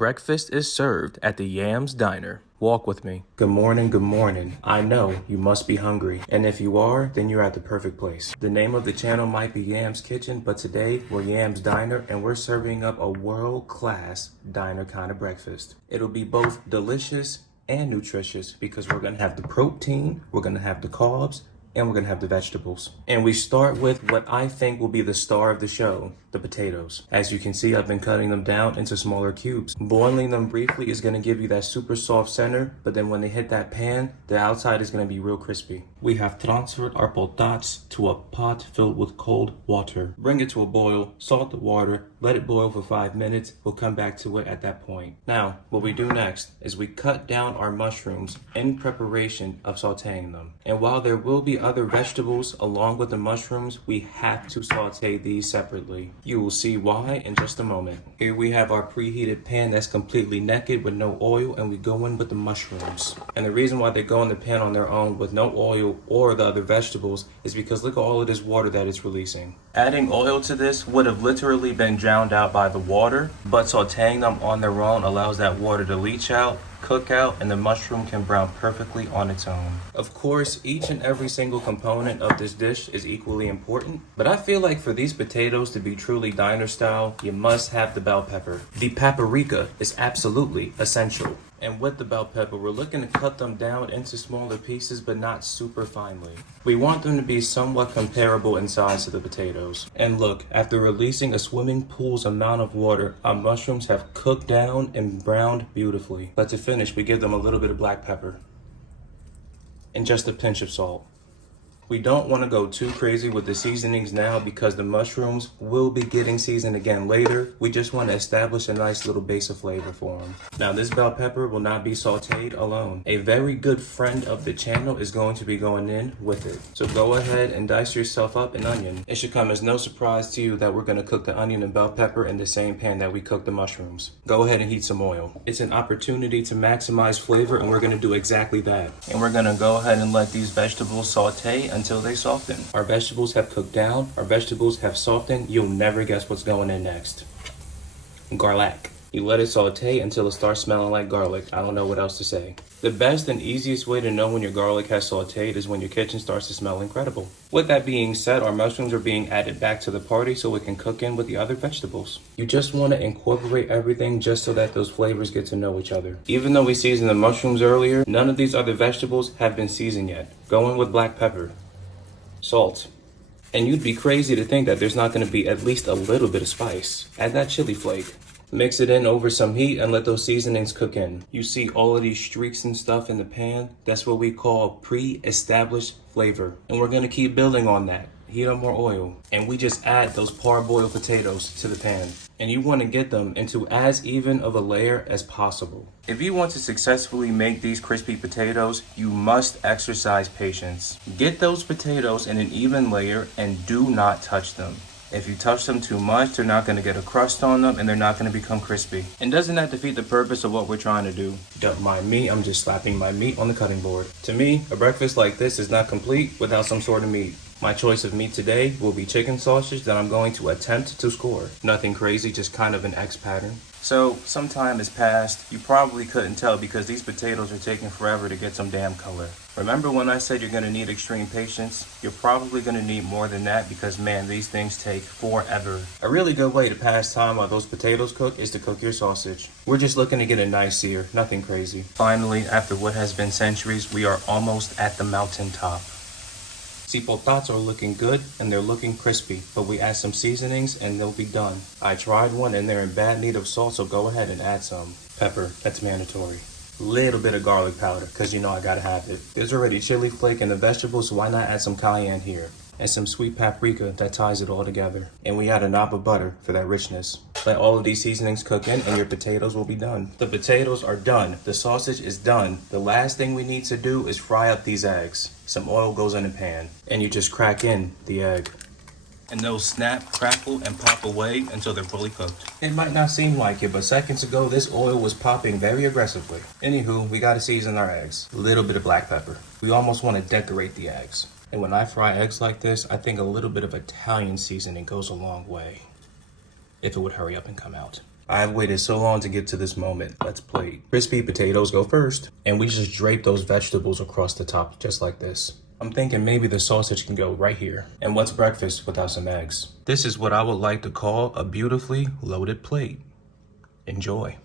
Breakfast is served at the Yams Diner. Walk with me. Good morning, good morning. I know you must be hungry. And if you are, then you're at the perfect place. The name of the channel might be Yam's Kitchen, but today we're Yam's Diner and we're serving up a world-class diner kind of breakfast. It'll be both delicious and nutritious because we're gonna have the protein, we're gonna have the carbs, and we're gonna have the vegetables. And we start with what I think will be the star of the show, the potatoes. As you can see, I've been cutting them down into smaller cubes. Boiling them briefly is gonna give you that super soft center, but then when they hit that pan, the outside is gonna be real crispy. We have transferred our potats to a pot filled with cold water. Bring it to a boil, salt the water, let it boil for 5 minutes. We'll come back to it at that point. Now, what we do next is we cut down our mushrooms in preparation of sauteing them. And while there will be other vegetables along with the mushrooms, we have to saute these separately. You will see why in just a moment. Here we have our preheated pan that's completely naked with no oil, and we go in with the mushrooms. And the reason why they go in the pan on their own with no oil or the other vegetables is because look at all of this water that it's releasing. Adding oil to this would have literally been drowned out by the water, but sauteing them on their own allows that water to leach out, cook out, and the mushroom can brown perfectly on its own. Of course, each and every single component of this dish is equally important, but I feel like for these potatoes to be truly diner style, you must have the bell pepper. The paprika is absolutely essential. And with the bell pepper, we're looking to cut them down into smaller pieces, but not super finely. We want them to be somewhat comparable in size to the potatoes. And look, after releasing a swimming pool's amount of water, our mushrooms have cooked down and browned beautifully. But to finish, we give them a little bit of black pepper and just a pinch of salt. We don't want to go too crazy with the seasonings now because the mushrooms will be getting seasoned again later. We just want to establish a nice little base of flavor for them. Now this bell pepper will not be sauteed alone. A very good friend of the channel is going to be going in with it. So go ahead and dice yourself up an onion. It should come as no surprise to you that we're going to cook the onion and bell pepper in the same pan that we cooked the mushrooms. Go ahead and heat some oil. It's an opportunity to maximize flavor, and we're going to do exactly that. And we're going to go ahead and let these vegetables saute until they soften. Our vegetables have cooked down. Our vegetables have softened. You'll never guess what's going in next. Garlic. You let it saute until it starts smelling like garlic. I don't know what else to say. The best and easiest way to know when your garlic has sauteed is when your kitchen starts to smell incredible. With that being said, our mushrooms are being added back to the party so it can cook in with the other vegetables. You just want to incorporate everything just so that those flavors get to know each other. Even though we seasoned the mushrooms earlier, none of these other vegetables have been seasoned yet. Go in with black pepper, salt, and you'd be crazy to think that there's not going to be at least a little bit of spice. Add that chili flake. Mix it in over some heat and let those seasonings cook in. You see all of these streaks and stuff in the pan? That's what we call pre-established flavor. And we're going to keep building on that. Heat up more oil. And we just add those parboiled potatoes to the pan. And you want to get them into as even of a layer as possible. If you want to successfully make these crispy potatoes, you must exercise patience. Get those potatoes in an even layer and do not touch them. If you touch them too much, they're not going to get a crust on them and they're not going to become crispy. And doesn't that defeat the purpose of what we're trying to do? Don't mind me, I'm just slapping my meat on the cutting board. To me, a breakfast like this is not complete without some sort of meat. My choice of meat today will be chicken sausage that I'm going to attempt to score. Nothing crazy, just kind of an X pattern. So, some time has passed. You probably couldn't tell because these potatoes are taking forever to get some damn color. Remember when I said you're going to need extreme patience? You're probably going to need more than that because, man, these things take forever. A really good way to pass time while those potatoes cook is to cook your sausage. We're just looking to get a nice sear, nothing crazy. Finally, after what has been centuries, we are almost at the mountaintop. See, potats are looking good and they're looking crispy, but we add some seasonings and they'll be done. I tried one and they're in bad need of salt, so go ahead and add some. Pepper, that's mandatory. Little bit of garlic powder, cause you know I gotta have it. There's already chili flake in the vegetables, so why not add some cayenne here? And some sweet paprika that ties it all together. And we add a knob of butter for that richness. Let all of these seasonings cook in and your potatoes will be done. The potatoes are done. The sausage is done. The last thing we need to do is fry up these eggs. Some oil goes in the pan and you just crack in the egg. And they'll snap, crackle, and pop away until they're fully cooked. It might not seem like it, but seconds ago, this oil was popping very aggressively. Anywho, we gotta season our eggs. A little bit of black pepper. We almost want to decorate the eggs. And when I fry eggs like this, I think a little bit of Italian seasoning goes a long way. If it would hurry up and come out. I've waited so long to get to this moment. Let's plate. Crispy potatoes go first. And we just drape those vegetables across the top, just like this. I'm thinking maybe the sausage can go right here. And what's breakfast without some eggs? This is what I would like to call a beautifully loaded plate. Enjoy.